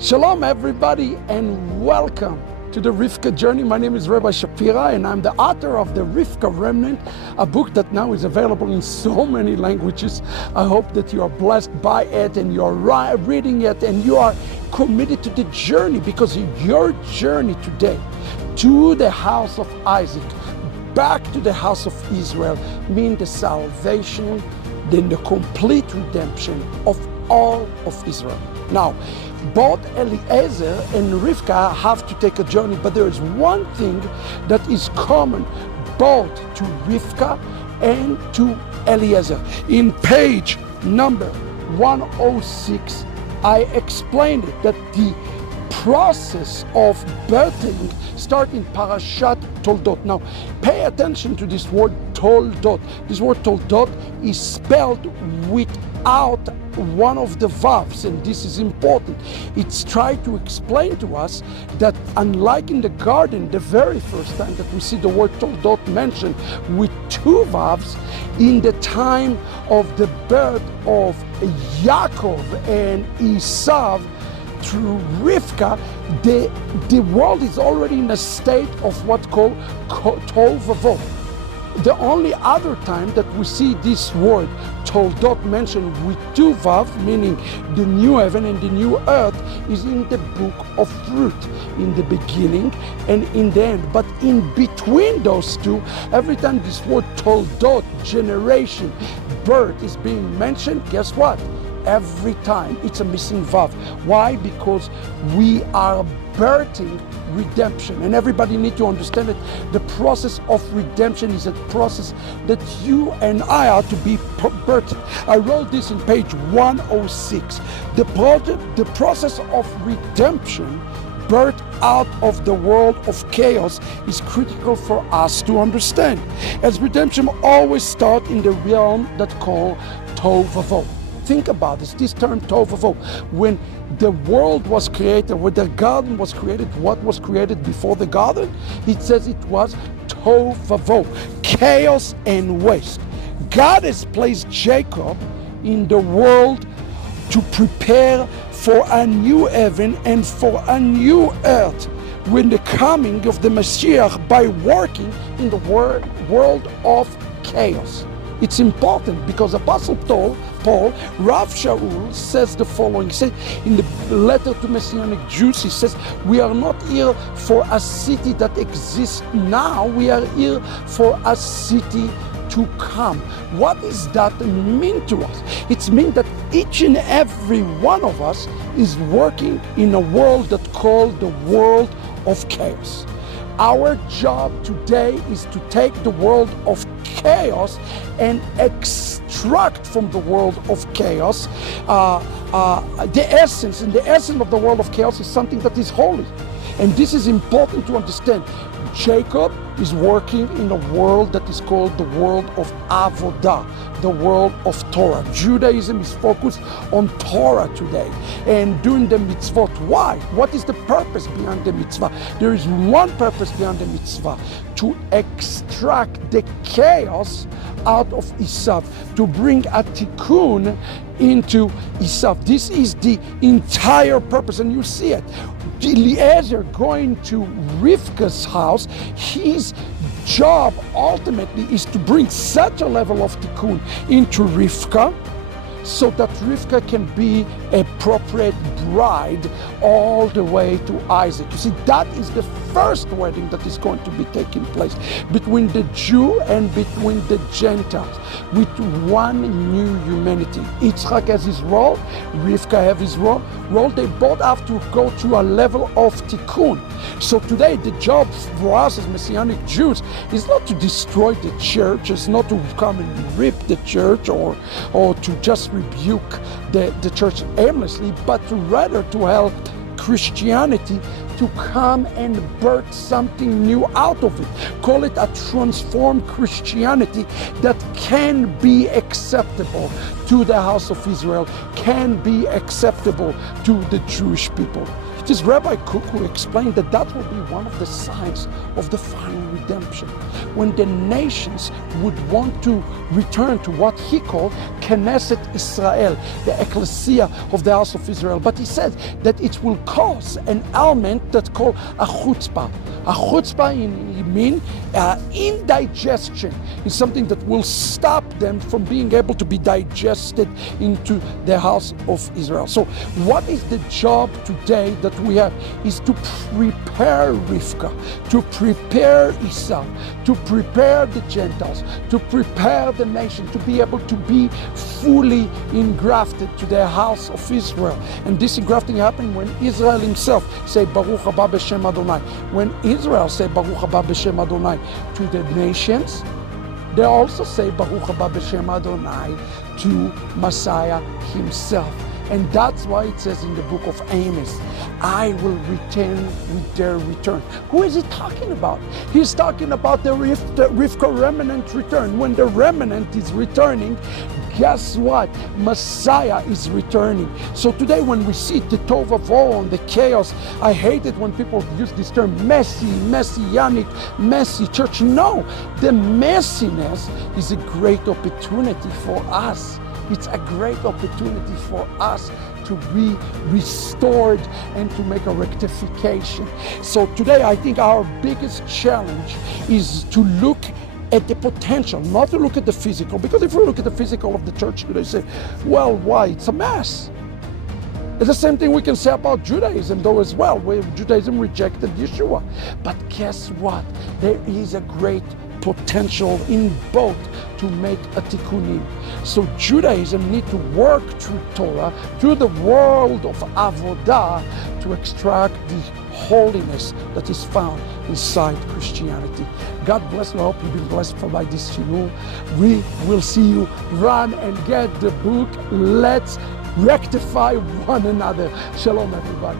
Shalom everybody and welcome to the Rivka journey. My name is Itzhak Shapira and I'm the author of the Rivka Remnant, a book that now is available in so many languages. I hope that you are blessed by it and you are reading it and you are committed to the journey, because your journey today to the house of Isaac, back to the house of Israel, means the salvation, then the complete redemption of all of Israel. Now, both Eliezer and Rivka have to take a journey, but there is one thing that is common both to Rivka and to Eliezer. In page number 106, I explained it, that the process of birthing starts in Parashat Toldot. Now, pay attention to this word Toldot. This word Toldot is spelled without one of the vavs, and this is important. It's trying to explain to us that unlike in the garden, the very first time that we see the word Toldot mentioned with two vavs, in the time of the birth of Yaakov and Esau through Rivka, the world is already in a state of what's called tol vavo. The only other time that we see this word Toldot mentioned with two vav, meaning the new heaven and the new earth, is in the book of Ruth, in the beginning and in the end. But in between those two, every time this word Toldot, generation, birth, is being mentioned, guess what? Every time it's a missing vav. Why? Because we are birthing redemption, and everybody need to understand it. The process of redemption is a process that you and I are to be birthed. I wrote this in page 106. The process of redemption, birth out of the world of chaos, is critical for us to understand, as redemption always starts in the realm that called tohu vavohu. Think about this term tohu vavohu. When the world was created, when the garden was created, what was created before the garden? It says it was tohu vavohu, chaos and waste. God has placed Jacob in the world to prepare for a new heaven and for a new earth when the coming of the Mashiach, by working in the world of chaos. It's important because Apostle Paul, Rav Shaul, says the following. He said in the letter to Messianic Jews, he says, we are not here for a city that exists now, we are here for a city to come. What does that mean to us? It means that each and every one of us is working in a world that's called the world of chaos. Our job today is to take the world of chaos and extract from the world of chaos the essence. And the essence of the world of chaos is something that is holy. And this is important to understand. Jacob is working in a world that is called the world of avodah, the world of Torah. Judaism is focused on Torah today and doing the mitzvot. Why? What is the purpose behind the mitzvah? There is one purpose behind the mitzvah: to extract the chaos out of Esau, to bring a tikkun into Esau. This is the entire purpose, and you see it. Eliezer going to Rivka's house, his job ultimately is to bring such a level of tikkun into Rivka, so that Rivka can be a appropriate bride all the way to Isaac. You see, that is the first wedding that is going to be taking place between the Jew and between the Gentiles, with one new humanity. Yitzhak has his role, Rivka has his role. They both have to go through a level of tikkun. So today the job for us as Messianic Jews is not to destroy the church, it's not to come and rip the church or to just rebuke the church aimlessly, but rather to help Christianity to come and birth something new out of it. Call it a transformed Christianity that can be acceptable to the house of Israel, can be acceptable to the Jewish people. It is Rabbi Cook who explained that that will be one of the signs of the final redemption, when the nations would want to return to what he called Knesset Israel, the ecclesia of the house of Israel. But he said that it will cause an element that's called a chutzpah. A chutzpah means indigestion. Is something that will stop them from being able to be digested into the house of Israel. So what is the job today that we have is to prepare Rivka, to prepare Esau, to prepare the Gentiles, to prepare the nation to be able to be fully engrafted to the house of Israel. And this engrafting happened when Israel himself say Baruch haba b'shem Adonai. When Israel say Baruch haba b'shem Adonai to the nations, they also say Baruch haba b'shem Adonai to Messiah himself. And that's why it says in the book of Amos, I will return with their return. Who is he talking about? He's talking about the Rivka remnant return. When the remnant is returning, guess what? Messiah is returning. So today when we see the tovavo and the chaos, I hate it when people use this term messy, messianic, messy church. No, the messiness is a great opportunity for us. It's a great opportunity for us to be restored and to make a rectification. So today I think our biggest challenge is to look at the potential, not to look at the physical. Because if we look at the physical of the church today, say, well, why? It's a mess. It's the same thing we can say about Judaism though as well, where Judaism rejected Yeshua. But guess what? There is a great potential in both to make a Tikunim. So Judaism need to work through Torah, through the world of avodah, to extract the holiness that is found inside Christianity. God bless you. I hope you've been blessed by this shiur. We will see you. Run and get the book. Let's rectify one another. Shalom, everybody.